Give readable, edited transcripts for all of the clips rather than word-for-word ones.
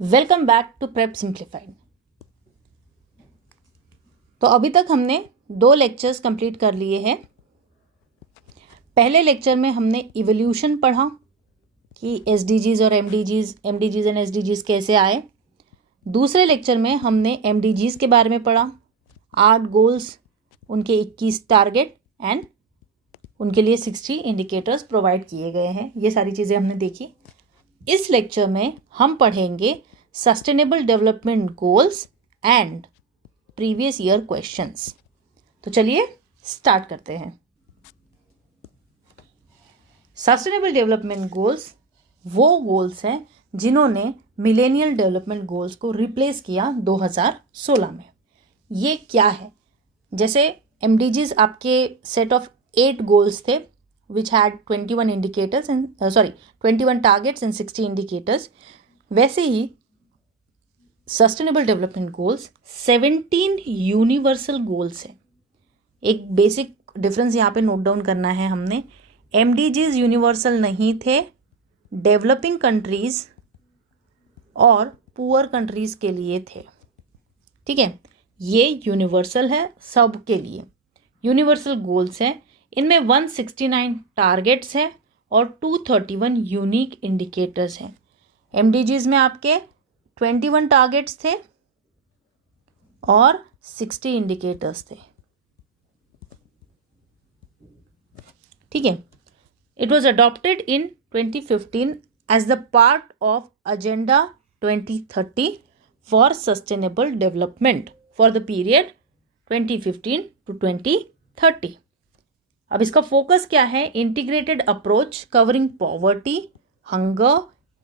Welcome back to prep simplified. तो अभी तक हमने 2 लेक्चर्स कंप्लीट कर लिए हैं। पहले लेक्चर में हमने इवोल्यूशन पढ़ा कि एसडीजीज और एमडीजीज एंड एसडीजीज कैसे आए। दूसरे लेक्चर में हमने एमडीजीज के बारे में पढ़ा, 8 गोल्स, उनके 21 टारगेट एंड उनके लिए 60 इंडिकेटर्स प्रोवाइड किए गए हैं। ये सारी चीज़ें हमने देखी। इस लेक्चर में हम पढ़ेंगे sustainable development goals and previous year questions. तो चलिए स्टार्ट करते हैं। सस्टेनेबल डेवलपमेंट गोल्स वो गोल्स हैं जिन्होंने मिलेनियल डेवलपमेंट गोल्स को रिप्लेस किया 2016 में। ये क्या है? जैसे एमडीजीज आपके सेट ऑफ 8 गोल्स थे which had 21 indicators and 21 targets and 60 indicators। वैसे ही sustainable development goals 17 universal goals हैं। एक बेसिक डिफरेंस यहाँ पे नोट डाउन करना है हमने। एमडीजीज यूनिवर्सल नहीं थे, डेवलपिंग कंट्रीज और पुअर कंट्रीज के लिए थे। ठीक है, ये यूनिवर्सल है, सब के लिए यूनिवर्सल गोल्स हैं। इनमें 169 टारगेट्स हैं और 231 यूनिक इंडिकेटर्स हैं। एमडीजीज में आपके 21 टारगेट्स थे और 60 इंडिकेटर्स थे। ठीक है, it was adopted in 2015 as the part of agenda 2030 for sustainable development for the period 2015 to 2030। अब इसका फोकस क्या है? Integrated approach covering poverty, hunger,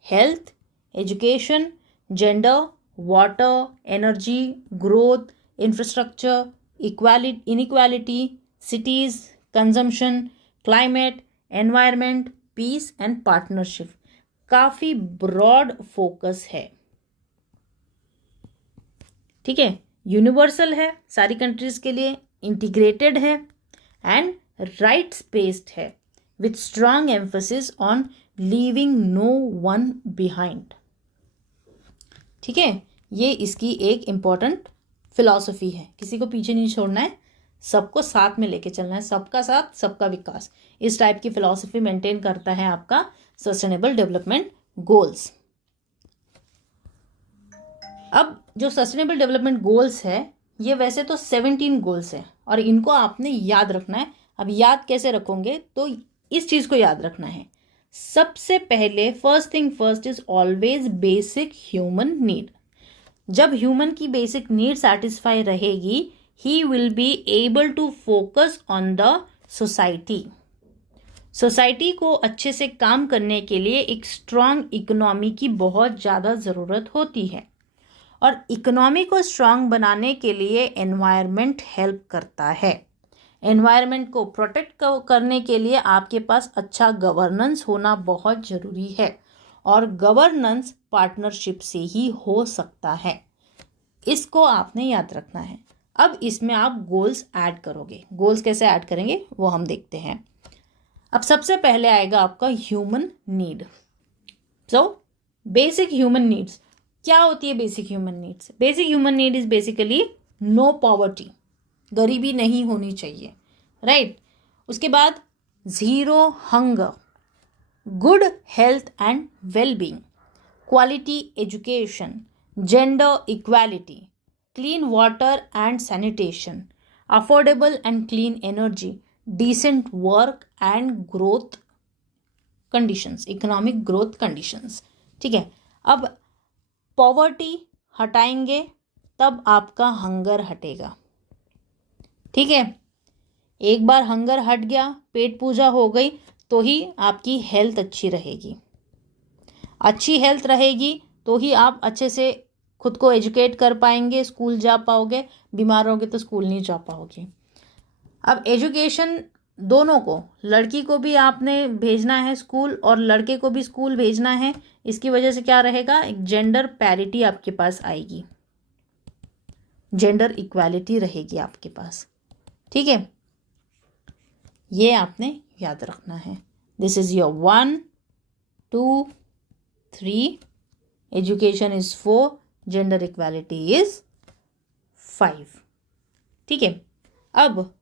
health, education, gender, water, energy, growth, infrastructure, inequality, cities, consumption, climate, environment, peace and partnership. काफ़ी broad focus है। ठीक है, universal है, सारी कंट्रीज के लिए, इंटीग्रेटेड है एंड राइट स्पेस्ड है with strong emphasis on leaving no one behind. ठीक है, ये इसकी एक इम्पॉर्टेंट फिलॉसफी है। किसी को पीछे नहीं छोड़ना है, सबको साथ में लेके चलना है, सबका साथ सबका विकास। इस टाइप की फिलॉसफी मेंटेन करता है आपका सस्टेनेबल डेवलपमेंट गोल्स। अब जो सस्टेनेबल डेवलपमेंट गोल्स है, ये वैसे तो 17 गोल्स है और इनको आपने याद रखना है। अब याद कैसे रखोगे? तो इस चीज़ को याद रखना है। सबसे पहले first thing first is always basic human need. जब ह्यूमन की बेसिक नीड सेटिस्फाई रहेगी, he will be able to focus on the society. Society को अच्छे से काम करने के लिए एक स्ट्रांग इकोनॉमी की बहुत ज़्यादा ज़रूरत होती है और इकोनॉमी को स्ट्रांग बनाने के लिए एनवायरनमेंट हेल्प करता है। एनवायरनमेंट को प्रोटेक्ट करने के लिए आपके पास अच्छा गवर्नेंस होना बहुत ज़रूरी है और गवर्नेंस पार्टनरशिप से ही हो सकता है। इसको आपने याद रखना है। अब इसमें आप गोल्स ऐड करोगे। गोल्स कैसे ऐड करेंगे वो हम देखते हैं। अब सबसे पहले आएगा आपका human need. So basic human needs क्या होती है? Basic human needs, basic human need is basically no poverty, गरीबी नहीं होनी चाहिए, राइट। उसके बाद 0 hunger, good health and wellbeing, quality education, gender equality, clean water and sanitation, affordable and clean energy, decent work and growth conditions, economic growth conditions. ठीक है, अब poverty हटाएंगे तब आपका हंगर हटेगा। ठीक है, एक बार हंगर हट गया, पेट पूजा हो गई, तो ही आपकी हेल्थ अच्छी रहेगी। अच्छी हेल्थ रहेगी तो ही आप अच्छे से खुद को एजुकेट कर पाएंगे, स्कूल जा पाओगे। बीमार होगे तो स्कूल नहीं जा पाओगे। अब एजुकेशन दोनों को, लड़की को भी आपने भेजना है स्कूल और लड़के को भी स्कूल भेजना है। इसकी वजह से क्या रहेगा? एक जेंडर पैरिटी आपके पास आएगी, जेंडर इक्वालिटी रहेगी आपके पास। ठीक है, ये आपने याद रखना है। This is your 1 2 3 education is 4, gender equality is 5। ठीक है, अब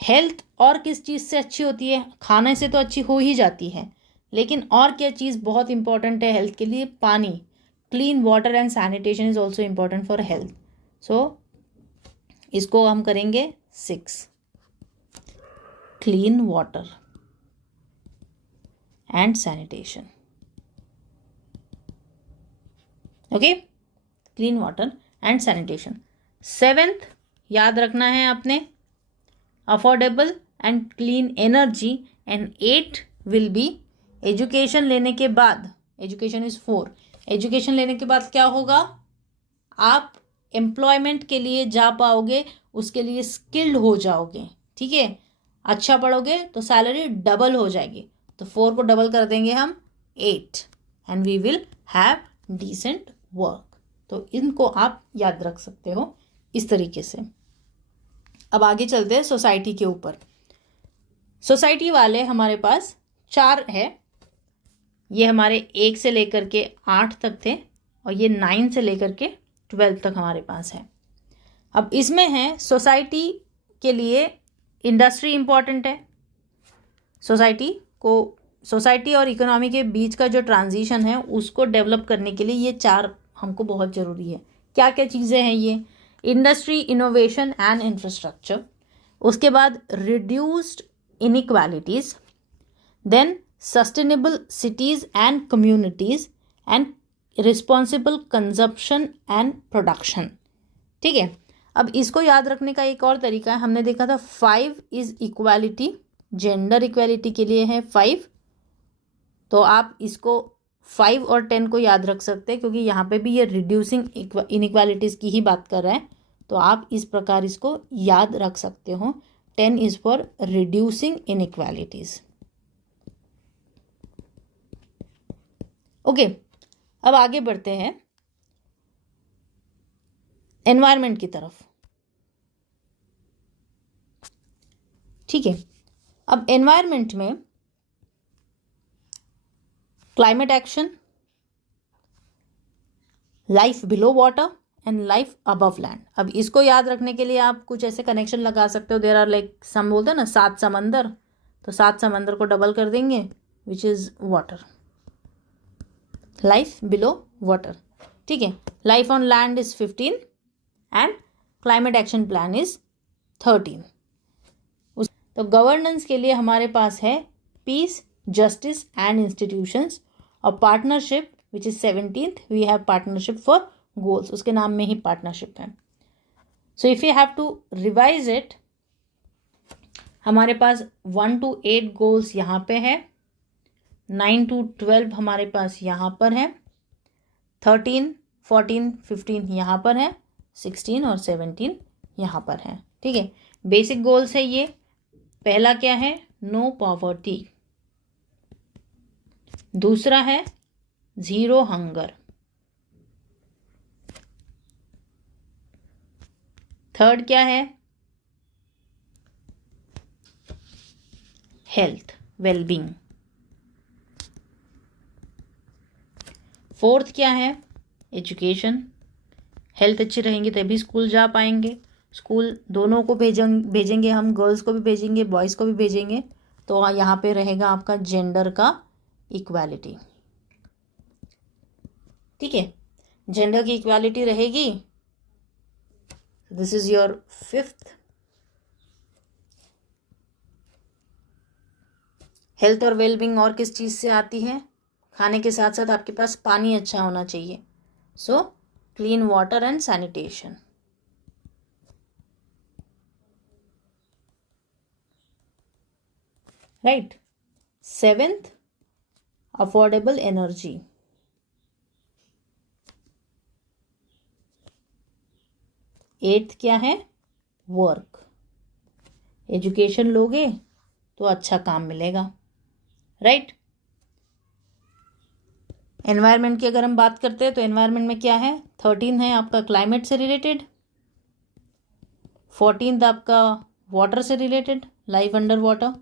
हेल्थ और किस चीज़ से अच्छी होती है? खाने से तो अच्छी हो ही जाती है, लेकिन और क्या चीज़ बहुत इंपॉर्टेंट है हेल्थ के लिए? पानी। Clean water and sanitation is also important for health. So इसको हम करेंगे 6, clean water and sanitation. Okay, clean water and sanitation. 7th याद रखना है आपने, affordable and clean energy. And 8 will be education लेने के बाद, एजुकेशन इज 4, एजुकेशन लेने के बाद क्या होगा? आप एम्प्लॉयमेंट के लिए जा पाओगे, उसके लिए स्किल्ड हो जाओगे। ठीक है, अच्छा पढ़ोगे तो सैलरी डबल हो जाएगी। तो 4 को डबल कर देंगे हम 8 and we will have decent work. तो इनको आप याद रख सकते हो इस तरीके से। अब आगे चलते हैं सोसाइटी के ऊपर। सोसाइटी वाले हमारे पास 4 है। ये हमारे 1 से लेकर के 8 तक थे और ये 9 से लेकर के 12 तक हमारे पास है। अब इसमें है सोसाइटी के लिए इंडस्ट्री इम्पॉर्टेंट है। सोसाइटी और इकोनॉमी के बीच का जो ट्रांजिशन है उसको डेवलप करने के लिए ये 4 हमको बहुत ज़रूरी है। क्या क्या चीज़ें हैं ये? इंडस्ट्री, इनोवेशन एंड इंफ्रास्ट्रक्चर, उसके बाद reduced inequalities, then sustainable cities and communities and responsible consumption and production. ठीक है, अब इसको याद रखने का एक और तरीका है। हमने देखा था 5 इज इक्वालिटी, जेंडर इक्वालिटी के लिए है 5। तो आप इसको 5 और 10 को याद रख सकते हैं, क्योंकि यहाँ पे भी ये रिड्यूसिंग इनइक्वालिटीज़ की ही बात कर रहा है। तो आप इस प्रकार इसको याद रख सकते हो। 10 is for reducing inequalities. Okay, अब आगे बढ़ते हैं एनवायरनमेंट की तरफ। ठीक है, अब एनवायरनमेंट में climate action, life below water and life above land. अब इसको याद रखने के लिए आप कुछ ऐसे कनेक्शन लगा सकते हो। देयर आर लाइक सम, बोलते हैं ना 7 समंदर, तो 7 समंदर को डबल कर देंगे which is water, life below water. ठीक है, life on land is 15 and climate action plan is 13। तो गवर्नेंस के लिए हमारे पास है पीस, जस्टिस एंड इंस्टीट्यूशंस, और partnership which is 17th, we have partnership for goals, उसके नाम में ही पार्टनरशिप है। So if you have to revise it, हमारे पास 1 to 8 गोल्स यहाँ पे है, 9 to 12 हमारे पास यहाँ पर है, 13, 14, 15 यहाँ पर है, 16 और 17 यहाँ पर है। ठीक है, बेसिक गोल्स है ये। पहला क्या है? No poverty. दूसरा है जीरो हंगर। थर्ड क्या है? Health, wellbeing. फोर्थ क्या है? एजुकेशन। हेल्थ अच्छी रहेंगी तभी स्कूल जा पाएंगे। स्कूल दोनों को भेजेंगे हम, गर्ल्स को भी भेजेंगे, बॉयज़ को भी भेजेंगे। तो यहाँ पे रहेगा आपका जेंडर का इक्वालिटी। ठीक है, जेंडर की इक्वालिटी रहेगी। This is your 5th। Health और वेलबींग और किस चीज़ से आती है? खाने के साथ साथ आपके पास पानी अच्छा होना चाहिए। So clean water and sanitation. Right. 7th, affordable energy. 8th क्या है? वर्क। एजुकेशन लोगे तो अच्छा काम मिलेगा। राइट। एनवायरनमेंट की अगर हम बात करते हैं तो एनवायरनमेंट में क्या है? 13 है आपका क्लाइमेट से रिलेटेड, 14th आपका वाटर से related, life under water,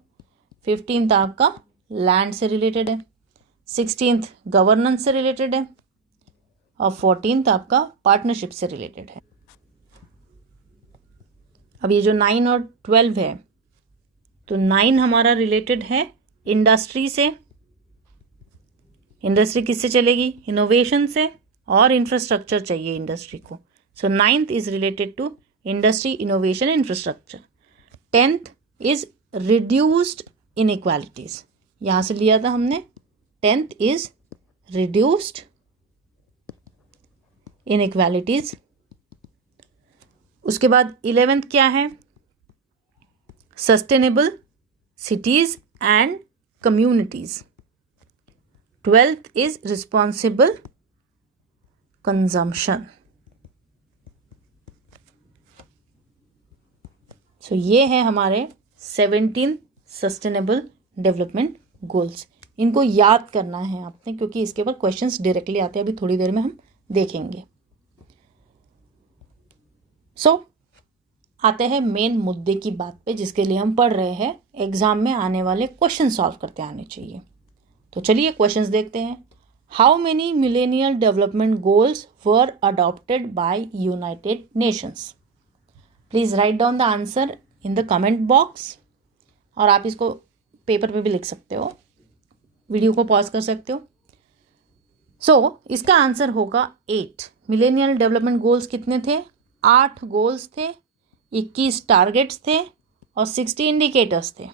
15th आपका लैंड से रिलेटेड है, 16th गवर्नेंस से रिलेटेड है, और 14th आपका पार्टनरशिप से रिलेटेड है। अब ये जो 9 और 12 है, तो 9 हमारा रिलेटेड है इंडस्ट्री से। इंडस्ट्री किससे चलेगी? इनोवेशन से, और इंफ्रास्ट्रक्चर चाहिए इंडस्ट्री को। So 9th is related to industry, innovation, infrastructure. 10th is reduced inequalities, यहाँ से लिया था हमने। 10th is reduced inequalities. उसके बाद 11th क्या है? Sustainable cities and communities. 12th is responsible consumption. So ये है हमारे 17 सस्टेनेबल डेवलपमेंट गोल्स। इनको याद करना है आपने, क्योंकि इसके ऊपर क्वेश्चंस डायरेक्टली आते हैं, अभी थोड़ी देर में हम देखेंगे। आते हैं मेन मुद्दे की बात पे, जिसके लिए हम पढ़ रहे हैं एग्जाम में आने वाले क्वेश्चन सॉल्व करते आने चाहिए। तो चलिए क्वेश्चंस देखते हैं। How many millennial development goals were adopted by United Nations? Please write down the answer in the comment box, और आप इसको पेपर पे भी लिख सकते हो, वीडियो को पॉज कर सकते हो। इसका आंसर होगा 8। मिलेनियल डेवलपमेंट गोल्स कितने थे? 8 गोल्स थे, 21 टारगेट्स थे और 60 इंडिकेटर्स थे।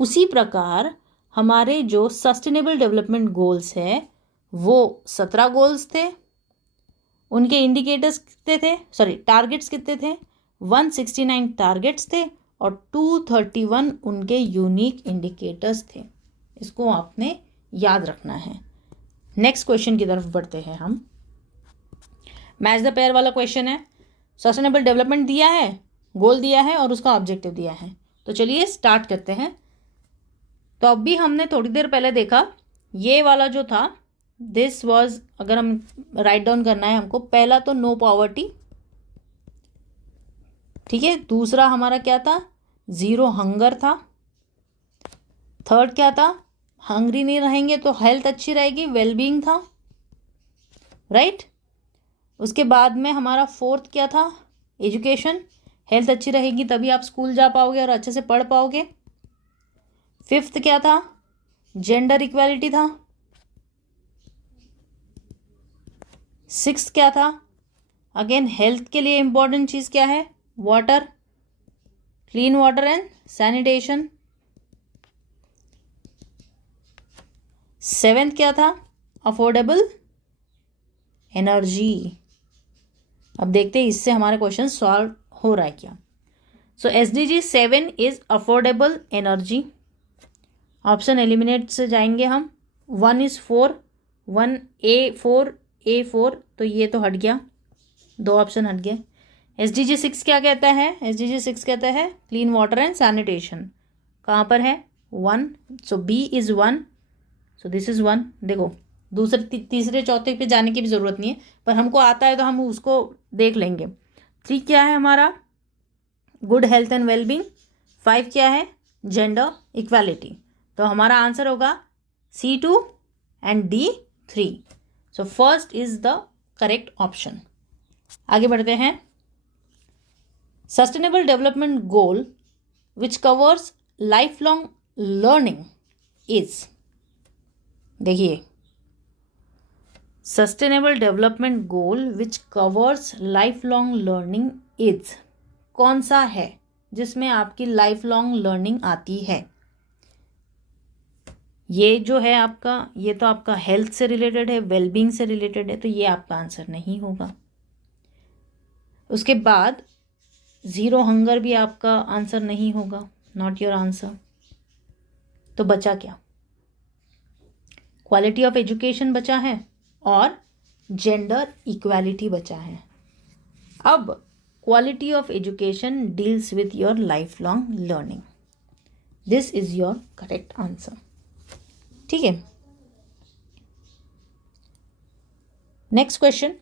उसी प्रकार हमारे जो सस्टेनेबल डेवलपमेंट गोल्स है वो 17 गोल्स थे। उनके इंडिकेटर्स कितने थे? टारगेट्स कितने थे? 169 टारगेट्स थे और 231 उनके यूनिक इंडिकेटर्स थे। इसको आपने याद रखना है। नेक्स्ट क्वेश्चन की तरफ बढ़ते हैं हम। मैच द पेयर वाला क्वेश्चन है। सस्टेनेबल डेवलपमेंट दिया है, गोल दिया है और उसका ऑब्जेक्टिव दिया है। तो चलिए स्टार्ट करते हैं। तो अभी हमने थोड़ी देर पहले देखा, ये वाला जो था दिस वाज, अगर हम राइट डाउन करना है हमको, पहला तो नो पॉवर्टी, ठीक है। दूसरा हमारा क्या था? 0 हंगर था। थर्ड क्या था? हंग्री नहीं रहेंगे तो हेल्थ अच्छी रहेगी, वेलबींग था, राइट। उसके बाद में हमारा 4th क्या था? एजुकेशन। हेल्थ अच्छी रहेगी तभी आप स्कूल जा पाओगे और अच्छे से पढ़ पाओगे। 5th क्या था? जेंडर इक्वालिटी था। 6th क्या था? अगेन हेल्थ के लिए इंपॉर्टेंट चीज़ क्या है? Water, clean water and sanitation. 7th क्या था? Affordable energy. अब देखते हैं इससे हमारे क्वेश्चन सॉल्व हो रहा है क्या। SDG 7 is affordable energy. Option eliminate से जाएंगे हम। 1 इज 4, 1A4 तो ये तो हट गया, 2 ऑप्शन हट गए। SDG 6 क्या कहता है? SDG 6 कहता है क्लीन वाटर एंड सैनिटेशन। कहाँ पर है? 1। B is 1, this is 1। देखो दूसरे तीसरे चौथे पे जाने की भी ज़रूरत नहीं है, पर हमको आता है तो हम उसको देख लेंगे। 3 क्या है हमारा? Good health and wellbeing. 5 क्या है? Gender equality. तो हमारा आंसर होगा C2 and D3। First is the correct option. आगे बढ़ते हैं। Sustainable development goal which covers life long learning is, देखिए sustainable development goal which covers life long learning is कौन सा है जिसमें आपकी लाइफ लॉन्ग लर्निंग आती है? ये जो है आपका, ये तो आपका हेल्थ से रिलेटेड है, वेलबींग से रिलेटेड है, तो ये आपका आंसर नहीं होगा। उसके बाद 0 हंगर भी आपका आंसर नहीं होगा, नॉट योर आंसर। तो बचा क्या? क्वालिटी ऑफ एजुकेशन बचा है और जेंडर इक्वालिटी बचा है। अब quality of education deals with your life long learning. This is your correct answer, ठीक है। Next question,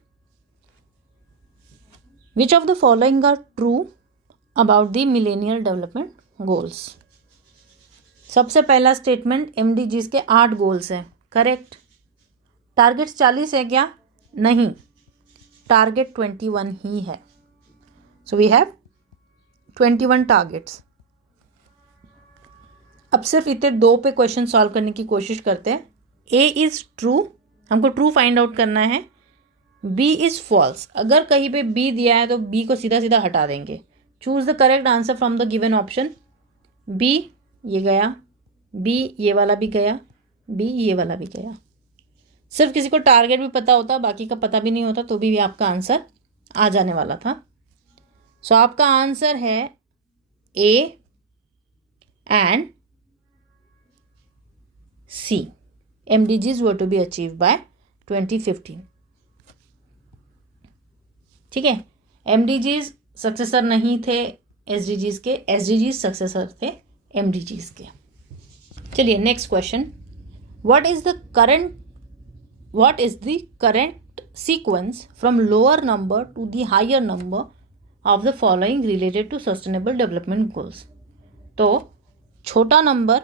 which of the following are true about the millennial development goals? सबसे पहला स्टेटमेंट MDGs के 8 goals हैं, correct. Targets 40 है क्या? नहीं, target 21 ही है। So we have 21 targets. अब सिर्फ इतने 2 पे क्वेश्चन सॉल्व करने की कोशिश करते हैं। ए इज़ ट्रू, हमको ट्रू फाइंड आउट करना है। बी इज़ फॉल्स, अगर कहीं पे बी दिया है तो बी को सीधा सीधा हटा देंगे। Choose the correct answer from the given option. B ये गया, बी ये वाला भी गया, बी ये वाला भी गया। सिर्फ किसी को टारगेट भी पता होता, बाकी का पता भी नहीं होता, तो भी आपका आंसर आ जाने वाला था। सो आपका आंसर है A and C, MDGs were to be achieved by 2015। ठीक है, MDGs सक्सेसर नहीं थे SDGs के, SDGs सक्सेसर थे MDGs के। चलिए next question, what is the current sequence from lower number to the higher number of the following related to sustainable development goals. तो छोटा नंबर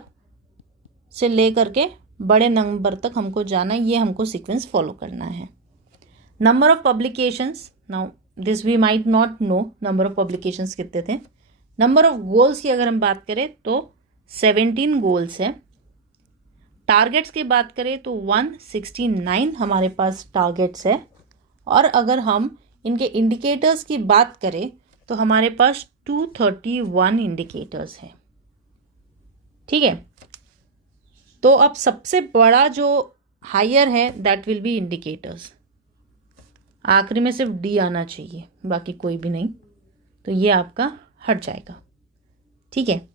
से लेकर के बड़े नंबर तक हमको जाना है, ये हमको सीक्वेंस फॉलो करना है। Number of publications, now this we might not know number of publications कितने थे। नंबर ऑफ गोल्स की अगर हम बात करें तो 17 गोल्स है। टारगेट्स की बात करें तो 169 हमारे पास टारगेट्स है। और अगर हम इनके इंडिकेटर्स की बात करें तो हमारे पास 231 इंडिकेटर्स है। ठीक है, तो अब सबसे बड़ा जो हायर है दैट विल बी इंडिकेटर्स। आखिरी में सिर्फ डी आना चाहिए, बाकी कोई भी नहीं, तो ये आपका हट जाएगा। ठीक है,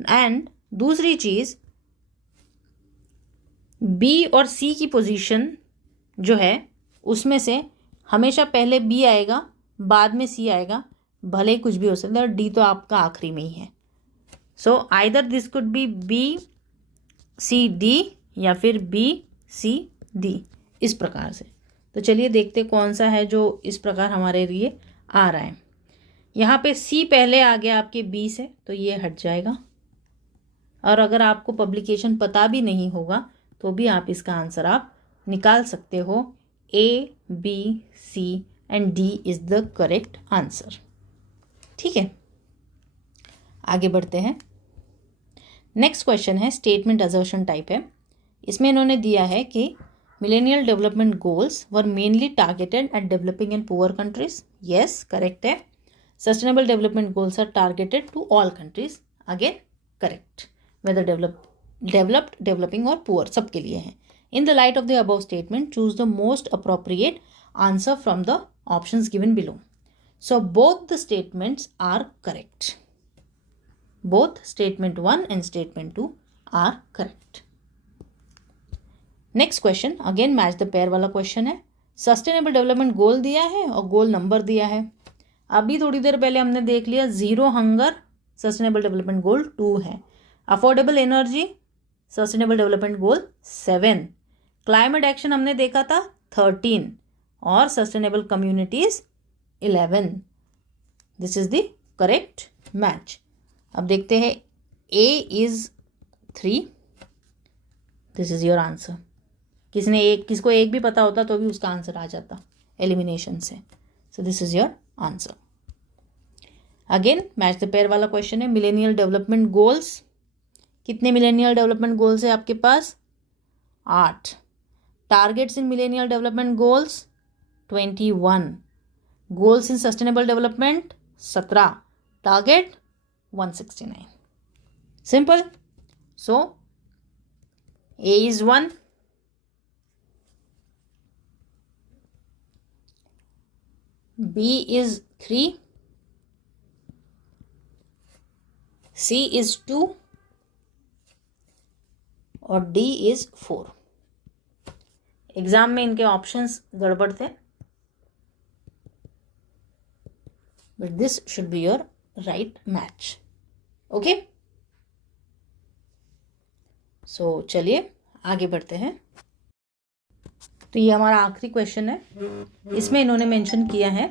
एंड दूसरी चीज़, बी और सी की पोजीशन जो है उसमें से हमेशा पहले बी आएगा, बाद में सी आएगा, भले ही कुछ भी हो सकता है। डी तो आपका आखिरी में ही है। So either this could be B C D या फिर बी सी डी, इस प्रकार से। तो चलिए देखते कौन सा है जो इस प्रकार हमारे लिए आ रहा है। यहाँ पे सी पहले आ गया आपके बी से, तो ये हट जाएगा। और अगर आपको पब्लिकेशन पता भी नहीं होगा तो भी आप इसका आंसर आप निकाल सकते हो। A B C and D is the correct answer. ठीक है, आगे बढ़ते हैं। नेक्स्ट क्वेश्चन है स्टेटमेंट असर्शन टाइप है। इसमें इन्होंने दिया है कि millennial development goals were mainly targeted at developing and poor countries. Yes, correct है। Sustainable development goals are targeted to all countries. Again correct, whether developed, developing और poor, सबके लिए है। In the light of the above statement choose the most appropriate answer from the options given below. So both the statements are correct. Both statement 1 and statement 2 are correct. Next question, again match the pair वाला question है। Sustainable development गोल दिया है और goal number दिया है। अभी थोड़ी देर पहले हमने देख लिया zero hunger sustainable development goal 2 है। Affordable energy sustainable development goal 7। Climate action हमने देखा था 13 और sustainable communities 11। This is the correct match. अब देखते हैं, A is 3, this is your answer. किसको एक भी पता होता तो भी उसका आंसर आ जाता एलिमिनेशन से। सो this is your answer. Again match the pair वाला क्वेश्चन है। मिलेनियल डेवलपमेंट गोल्स, कितने मिलेनियल डेवलपमेंट गोल्स है आपके पास? 8। Targets in millennial development goals 21। Goals in sustainable development 17। Target 169. Simple. So A is 1, B is 3, C is 2 और D is 4। Exam में इनके options गड़बड़ थे, but this should be your right match. Okay, so चलिए आगे बढ़ते हैं। तो ये हमारा आखिरी क्वेश्चन है। इसमें इन्होंने मेंशन किया है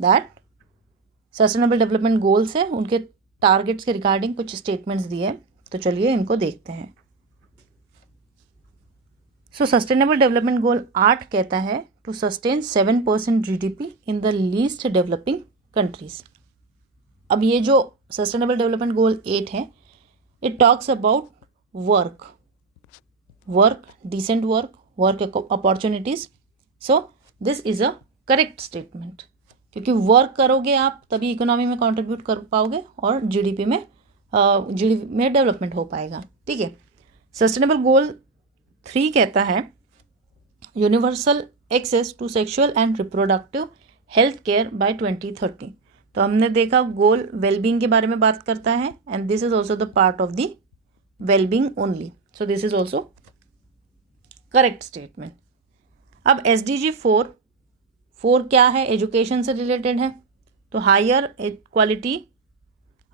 दैट सस्टेनेबल डेवलपमेंट गोल्स है, उनके टारगेट्स के रिगार्डिंग कुछ स्टेटमेंट्स दिए हैं। तो चलिए इनको देखते हैं। सो सस्टेनेबल डेवलपमेंट गोल 8 कहता है to sustain 7% GDP in the least developing countries. अब ये जो सस्टेनेबल डेवलपमेंट गोल 8 है, it talks about work, decent work opportunities. So this is a correct statement, क्योंकि वर्क करोगे आप तभी इकोनॉमी में कंट्रीब्यूट कर पाओगे और जीडीपी में डेवलपमेंट हो पाएगा। ठीक है। सस्टेनेबल गोल 3 कहता है universal access to sexual and reproductive health care by 2030। तो हमने देखा गोल वेलबींग के बारे में बात करता है, and this is also the part of the wellbeing only. So this is also correct statement. अब SDG 4 क्या है? एजुकेशन से रिलेटेड है। तो higher quality,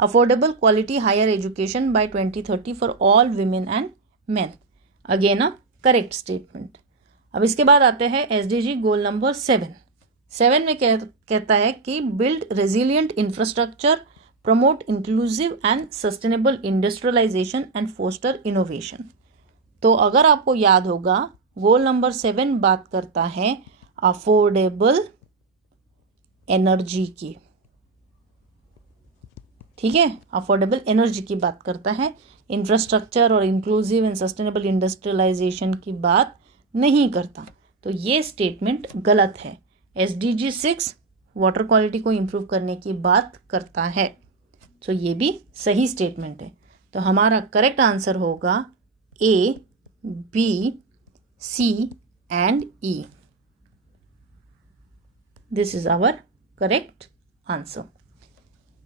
affordable quality higher education by 2030 for all women and man. Again a correct statement. अब इसके बाद आते हैं SDG गोल नंबर 7 में कहता है कि build resilient infrastructure, promote inclusive and sustainable industrialisation and foster innovation. तो अगर आपको याद होगा, गोल नंबर 7 बात करता है अफोर्डेबल एनर्जी की। ठीक है, अफोर्डेबल एनर्जी की बात करता है, इंफ्रास्ट्रक्चर और इंक्लूसिव एंड सस्टेनेबल इंडस्ट्रियलाइजेशन की बात नहीं करता। तो ये स्टेटमेंट गलत है। SDG 6 वाटर क्वालिटी को इम्प्रूव करने की बात करता है, तो ये भी सही स्टेटमेंट है। तो हमारा करेक्ट आंसर होगा A, B, C and E। This is our correct answer.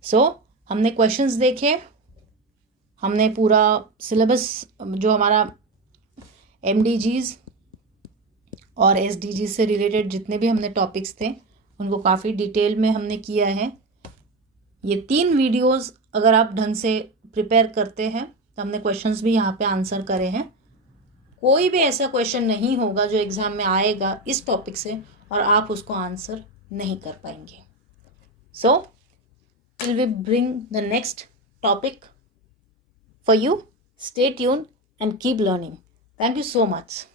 So हमने क्वेश्चंस देखे, हमने पूरा सिलेबस जो हमारा MDGs और SDG से रिलेटेड जितने भी हमने टॉपिक्स थे उनको काफ़ी डिटेल में हमने किया है। ये 3 वीडियोस अगर आप ढंग से प्रिपेयर करते हैं तो हमने क्वेश्चंस भी यहाँ पे आंसर करे हैं। कोई भी ऐसा क्वेश्चन नहीं होगा जो एग्ज़ाम में आएगा इस टॉपिक से और आप उसको आंसर नहीं कर पाएंगे। सो till we bring the next topic for you, stay tuned and keep learning. Thank you so much.